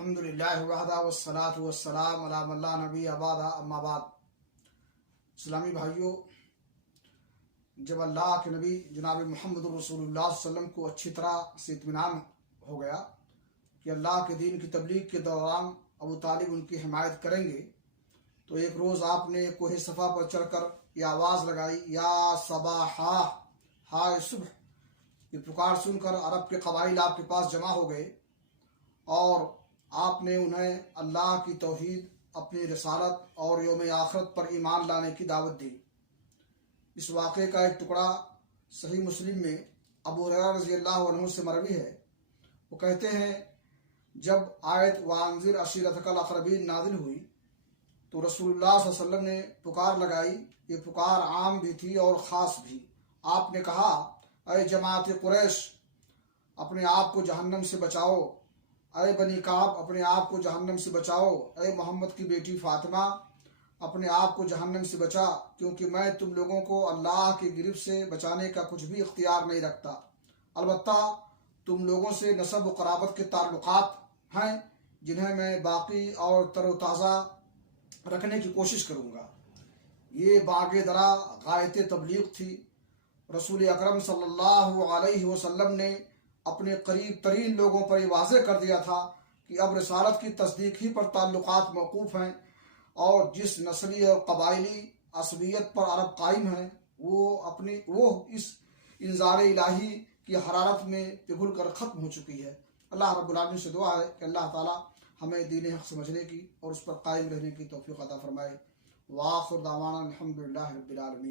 الحمدللہ وحدہ والصلاۃ والسلام علی من لا نبی بعدہ اما بعد۔ اسلامی بھائیوں، جب اللہ کے نبی جناب محمد رسول اللہ صلی اللہ علیہ وسلم کو اچھی طرح سے اطمینان ہو گیا کہ اللہ کے دین کی تبلیغ کے دوران ابو طالب ان کی حمایت کریں گے، تو ایک روز آپ نے کوہ صفا پر چڑھ کر یہ آواز لگائی، یا صباحا، ہائے صبح۔ یہ پکار سن کر عرب کے قبائل آپ کے پاس جمع ہو گئے اور آپ نے انہیں اللہ کی توحید، اپنی رسالت اور یوم آخرت پر ایمان لانے کی دعوت دی۔ اس واقعے کا ایک ٹکڑا صحیح مسلم میں ابو ہریرہ رضی اللہ عنہ سے مروی ہے۔ وہ کہتے ہیں، جب آیت وانذر عشیرتک الاقربین نازل ہوئی تو رسول اللہ صلی اللہ علیہ وسلم نے پکار لگائی۔ یہ پکار عام بھی تھی اور خاص بھی۔ آپ نے کہا، اے جماعت قریش، اپنے آپ کو جہنم سے بچاؤ۔ اے بنی کعب، اپنے آپ کو جہنم سے بچاؤ۔ اے محمد کی بیٹی فاطمہ، اپنے آپ کو جہنم سے بچا، کیونکہ میں تم لوگوں کو اللہ کی گرفت سے بچانے کا کچھ بھی اختیار نہیں رکھتا۔ البتہ تم لوگوں سے نسب و قرابت کے تعلقات ہیں جنہیں میں باقی اور تر و تازہ رکھنے کی کوشش کروں گا۔ یہ باغ درا غایت تبلیغ تھی۔ رسول اکرم صلی اللہ علیہ وسلم نے اپنے قریب ترین لوگوں پر یہ واضح کر دیا تھا کہ اب رسالت کی تصدیق ہی پر تعلقات موقوف ہیں، اور جس نسلی اور قبائلی عصبیت پر عرب قائم ہیں وہ اس انذار الہی کی حرارت میں پگھل کر ختم ہو چکی ہے۔ اللہ رب العالمین سے دعا ہے کہ اللہ تعالی ہمیں دین حق سمجھنے کی اور اس پر قائم رہنے کی توفیق عطا فرمائے۔ وآخر دعوانا الحمدللہ رب العالمین۔